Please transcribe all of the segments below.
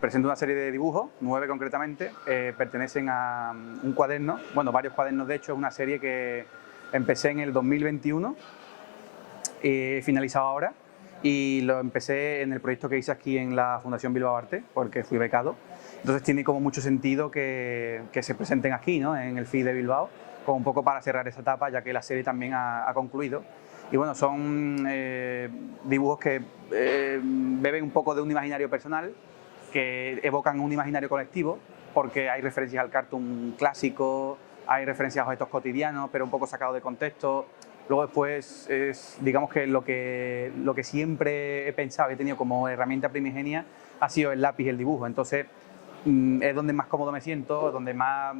Presento una serie de dibujos, 9 concretamente, pertenecen a un cuaderno, bueno, varios cuadernos de hecho, es una serie que empecé en el 2021, he finalizado ahora y lo empecé en el proyecto que hice aquí en la Fundación Bilbao Arte, porque fui becado. Entonces tiene como mucho sentido que se presenten aquí, ¿no?, en el FIC de Bilbao, como un poco para cerrar esa etapa, ya que la serie también ha concluido. Y bueno, son dibujos que beben un poco de un imaginario personal, que evocan un imaginario colectivo, porque hay referencias al cartoon clásico, hay referencias a objetos cotidianos, pero un poco sacado de contexto. Luego después, digamos que lo que siempre he pensado y he tenido como herramienta primigenia ha sido el lápiz y el dibujo. Entonces es donde más cómodo me siento, donde más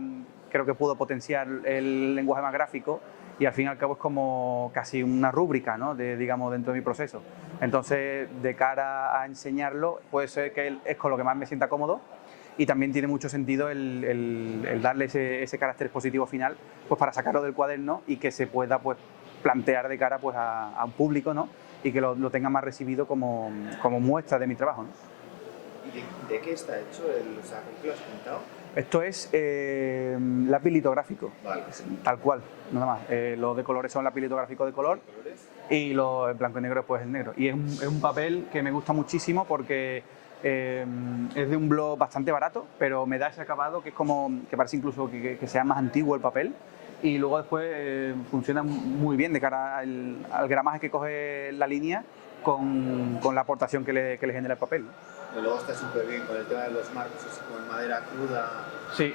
creo que puedo potenciar el lenguaje más gráfico, y al fin y al cabo es como casi una rúbrica, ¿no?, digamos, dentro de mi proceso. Entonces, de cara a enseñarlo, puede ser que es con lo que más me sienta cómodo, y también tiene mucho sentido el darle ese carácter positivo final, pues para sacarlo del cuaderno y que se pueda pues plantear de cara pues a un público, ¿no?, y que lo tenga más recibido como muestra de mi trabajo, ¿no? ¿Y de qué está hecho? O sea, ¿con qué lo has pintado? Esto es lápiz litográfico, Vale. tal cual, nada más. Los de colores son lápiz litográfico de color y los en blanco y negro pues el negro. Y es un papel que me gusta muchísimo porque es de un blog bastante barato, pero me da ese acabado que es como que parece incluso que sea más antiguo el papel, y luego después funciona muy bien de cara al gramaje que coge la línea con la aportación que le genera el papel, ¿no? Y luego está súper bien con el tema de los marcos, así como en madera cruda. Sí,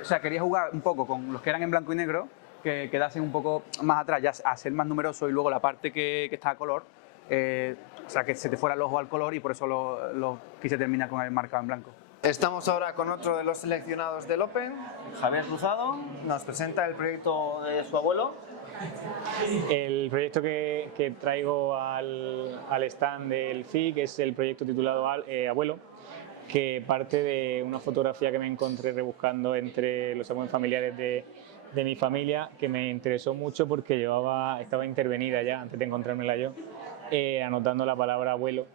o sea, quería jugar un poco con los que eran en blanco y negro, que quedasen un poco más atrás, ya a ser más numeroso, y luego la parte que está a color, o sea, que se te fuera el ojo al color, y por eso lo quise terminar con el marcado en blanco. Estamos ahora con otro de los seleccionados del Open, Javier Cruzado, nos presenta el proyecto de su abuelo. El proyecto que traigo al stand del FIC es el proyecto titulado Abuelo, que parte de una fotografía que me encontré rebuscando entre los álbumes familiares de mi familia, que me interesó mucho porque estaba intervenida ya, antes de encontrármela yo, anotando la palabra abuelo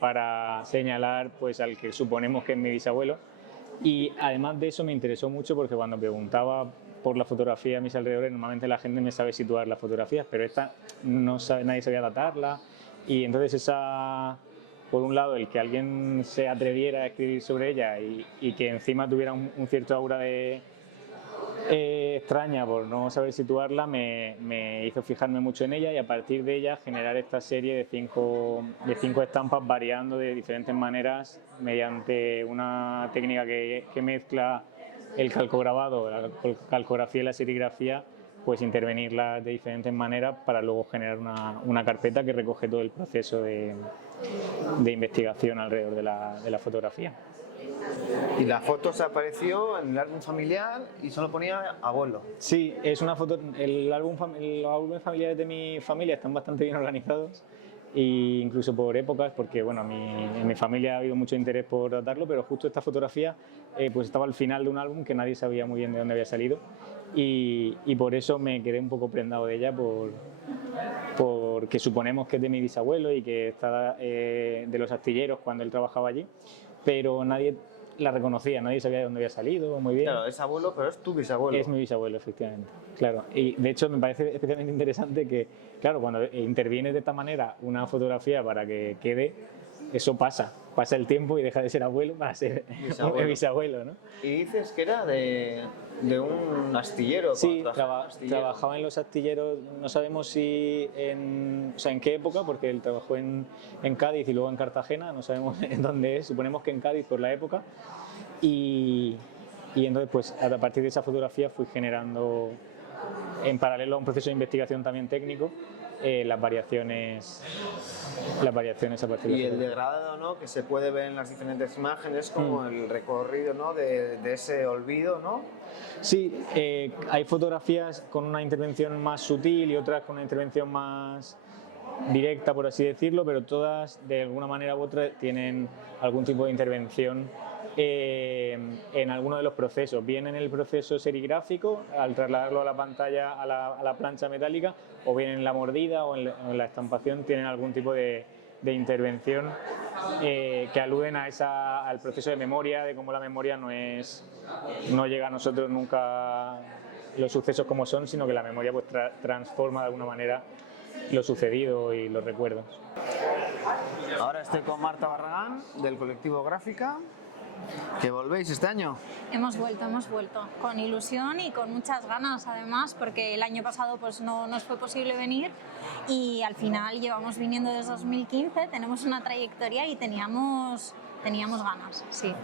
para señalar pues al que suponemos que es mi bisabuelo. Y además de eso me interesó mucho porque cuando preguntaba por la fotografía a mis alrededores, normalmente la gente me sabe situar las fotografías, pero esta nadie sabía datarla, y entonces por un lado, el que alguien se atreviera a escribir sobre ella y que encima tuviera un cierto aura de extraña por no saber situarla, me hizo fijarme mucho en ella, y a partir de ella generar esta serie de cinco estampas variando de diferentes maneras mediante una técnica que mezcla el calcograbado, la calcografía y la serigrafía, pues intervenirlas de diferentes maneras para luego generar una carpeta que recoge todo el proceso de investigación alrededor de la fotografía. Y la foto se apareció en el álbum familiar y solo ponía abuelo. Sí, es una foto. Los álbumes familiares de mi familia están bastante bien organizados, e incluso por épocas, porque bueno, en mi familia ha habido mucho interés por tratarlo, pero justo esta fotografía pues estaba al final de un álbum que nadie sabía muy bien de dónde había salido, y por eso me quedé un poco prendado de ella, porque suponemos que es de mi bisabuelo y que está de los astilleros cuando él trabajaba allí, pero nadie la reconocía, nadie sabía de dónde había salido muy bien. Claro, es abuelo, pero es tu bisabuelo. Es mi bisabuelo, efectivamente. Claro, y de hecho me parece especialmente interesante que, claro, cuando interviene de esta manera una fotografía para que quede, eso pasa el tiempo y deja de ser abuelo para ser bisabuelo, ¿no? Y dices que era de un astillero. Sí, trabajaba en los astilleros, no sabemos si en qué época, porque él trabajó en Cádiz y luego en Cartagena, no sabemos en dónde es, suponemos que en Cádiz por la época, y entonces pues a partir de esa fotografía fui generando, en paralelo a un proceso de investigación también técnico, las variaciones a partir de y el degradado, ¿no?, que se puede ver en las diferentes imágenes, como el recorrido, ¿no?, de ese olvido, ¿no? Sí, hay fotografías con una intervención más sutil y otras con una intervención más directa, por así decirlo, pero todas de alguna manera u otra tienen algún tipo de intervención en alguno de los procesos, bien en el proceso serigráfico al trasladarlo a la pantalla, a la plancha metálica, o bien en la mordida o en la estampación tienen algún tipo de de intervención que aluden al proceso de memoria, de cómo la memoria no llega a nosotros nunca los sucesos como son, sino que la memoria pues transforma de alguna manera lo sucedido y los recuerdos. Ahora estoy con Marta Barragán del colectivo Gráfica. ¿Que volvéis este año? Hemos vuelto, con ilusión y con muchas ganas además, porque el año pasado pues no nos fue posible venir y al final llevamos viniendo desde 2015, tenemos una trayectoria y teníamos ganas, sí.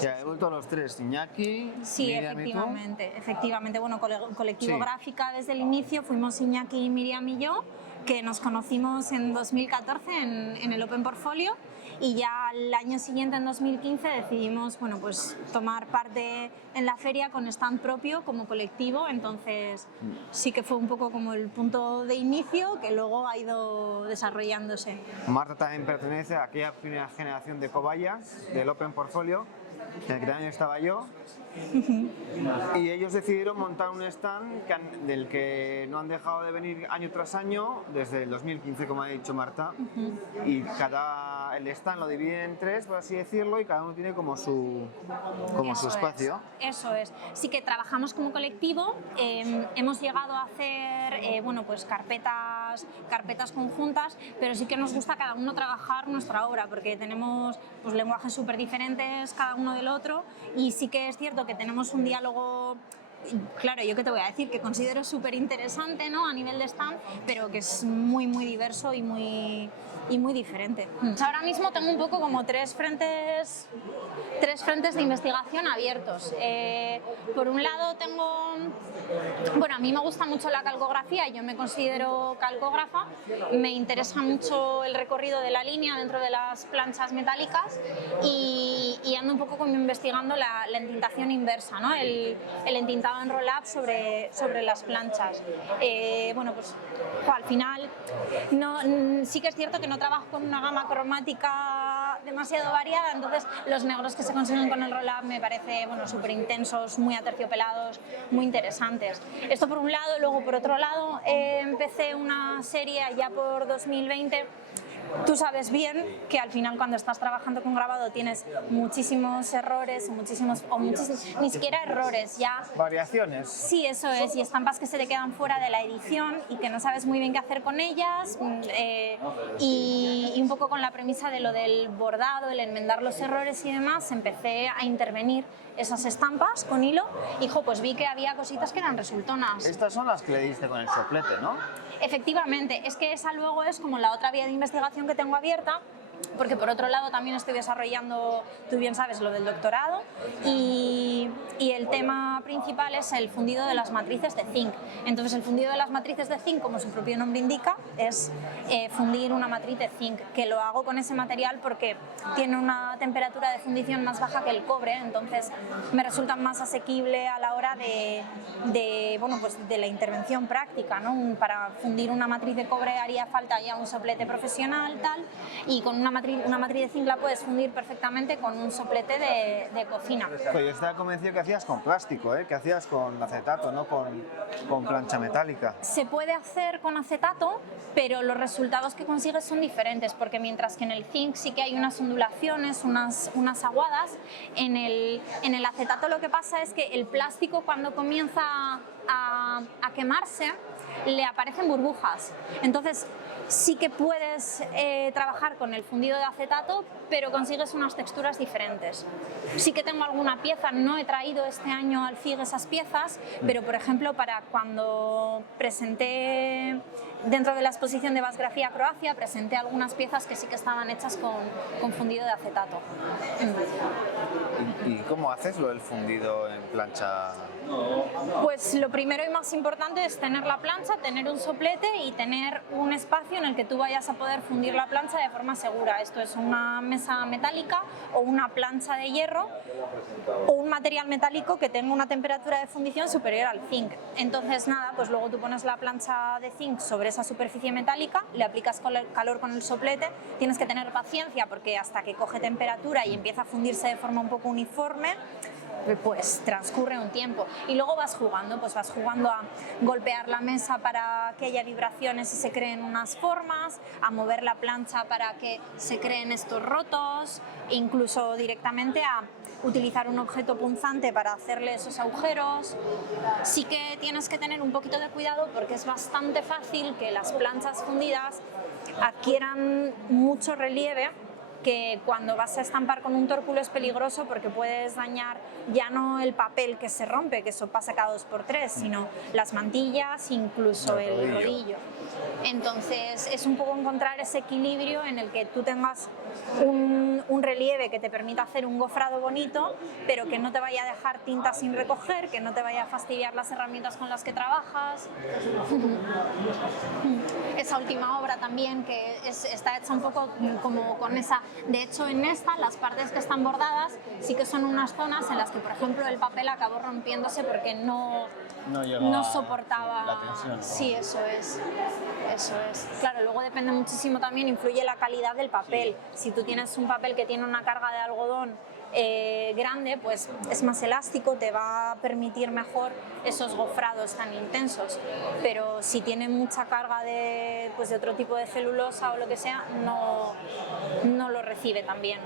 Ya, he vuelto los tres, Iñaki, Sí, Miriam efectivamente, bueno, colectivo Sí. Gráfica desde el inicio, fuimos Iñaki, Miriam y yo, que nos conocimos en 2014 en el Open Portfolio. Y ya el año siguiente, en 2015, decidimos bueno, pues, tomar parte en la feria con stand propio como colectivo, entonces sí que fue un poco como el punto de inicio que luego ha ido desarrollándose. Marta también pertenece a aquella primera generación de cobayas del Open Portfolio, en el que también estaba yo. Y ellos decidieron montar un stand del que no han dejado de venir año tras año desde el 2015, como ha dicho Marta. Y el stand lo dividen en tres, por así decirlo, y cada uno tiene como su espacio. Eso es. Sí que trabajamos como colectivo, hemos llegado a hacer bueno, pues carpetas conjuntas, pero sí que nos gusta cada uno trabajar nuestra obra, porque tenemos pues, lenguajes súper diferentes cada uno del otro, y sí que es cierto que tenemos un diálogo, claro, yo qué te voy a decir, que considero súper interesante, ¿no? A nivel de stand, pero que es muy diverso y muy diferente. Ahora mismo tengo un poco como tres frentes de investigación abiertos. Por un lado bueno, a mí me gusta mucho la calcografía, yo me considero calcógrafa, me interesa mucho el recorrido de la línea dentro de las planchas metálicas y ando un poco como investigando la entintación inversa, ¿no? el entintado en roll-up sobre las planchas. Bueno, pues al final sí que es cierto que no trabajo con una gama cromática demasiado variada, entonces los negros que se consiguen con el roll-up me parece bueno, súper intensos, muy aterciopelados, muy interesantes. Esto por un lado, luego por otro lado empecé una serie ya por 2020. Tú sabes bien que al final cuando estás trabajando con grabado tienes muchísimos errores, ni siquiera errores, ya... Variaciones. Sí, eso es, y estampas que se te quedan fuera de la edición y que no sabes muy bien qué hacer con ellas y un poco con la premisa de lo del bordado, el enmendar los errores y demás, empecé a intervenir esas estampas con hilo y pues vi que había cositas que eran resultonas. Estas son las que le diste con el soplete, ¿no? Efectivamente, es que esa luego es como la otra vía de investigación que tengo abierta, porque por otro lado también estoy desarrollando, tú bien sabes, lo del doctorado y el tema principal es el fundido de las matrices de zinc. Entonces el fundido de las matrices de zinc, como su propio nombre indica, es fundir una matriz de zinc, que lo hago con ese material porque tiene una temperatura de fundición más baja que el cobre, entonces me resulta más asequible a la hora bueno, pues de la intervención práctica, ¿no? Para fundir una matriz de cobre haría falta ya un soplete profesional, tal, y con una matriz de zinc la puedes fundir perfectamente con un soplete de cocina. Pues yo estaba convencido que hacías con plástico, que hacías con acetato, no con plancha metálica. Se puede hacer con acetato, pero los resultados que consigues son diferentes, porque mientras que en el zinc sí que hay unas ondulaciones, unas aguadas, en el acetato lo que pasa es que el plástico cuando comienza a quemarse le aparecen burbujas. Entonces sí que puedes trabajar con el fundido de acetato, pero consigues unas texturas diferentes. Sí que tengo alguna pieza, no he traído este año al FIG esas piezas, pero por ejemplo para cuando presenté dentro de la exposición de Basgrafía Croacia, presenté algunas piezas que sí que estaban hechas con fundido de acetato. ¿Y cómo haces lo del fundido en plancha? Pues lo primero y más importante es tener la plancha, tener un soplete y tener un espacio en el que tú vayas a poder fundir la plancha de forma segura. Esto es una mesa metálica o una plancha de hierro o un material metálico que tenga una temperatura de fundición superior al zinc. Entonces nada, pues luego tú pones la plancha de zinc sobre esa superficie metálica, le aplicas calor con el soplete, tienes que tener paciencia porque hasta que coge temperatura y empieza a fundirse de forma un poco uniforme, pues transcurre un tiempo y luego vas jugando, pues vas jugando a golpear la mesa para que haya vibraciones y se creen unas formas, a mover la plancha para que se creen estos rotos, incluso directamente a utilizar un objeto punzante para hacerle esos agujeros. Sí que tienes que tener un poquito de cuidado porque es bastante fácil que las planchas fundidas adquieran mucho relieve, que cuando vas a estampar con un tórculo es peligroso porque puedes dañar ya no el papel que se rompe, que eso pasa cada 2×3, sino las mantillas, incluso el rodillo. Entonces es un poco encontrar ese equilibrio en el que tú tengas un relieve que te permita hacer un gofrado bonito, pero que no te vaya a dejar tinta sin recoger, que no te vaya a fastidiar las herramientas con las que trabajas. Esa última obra también que está hecha un poco como con esa... De hecho, en esta, las partes que están bordadas sí que son unas zonas en las que, por ejemplo, el papel acabó rompiéndose porque no soportaba la tensión, ¿no? Sí, eso es. Claro, luego depende muchísimo también, influye la calidad del papel. Si tú tienes un papel que tiene una carga de algodón grande, pues es más elástico, te va a permitir mejor esos gofrados tan intensos, pero si tiene mucha carga de otro tipo de celulosa o lo que sea, no lo recibe tan bien.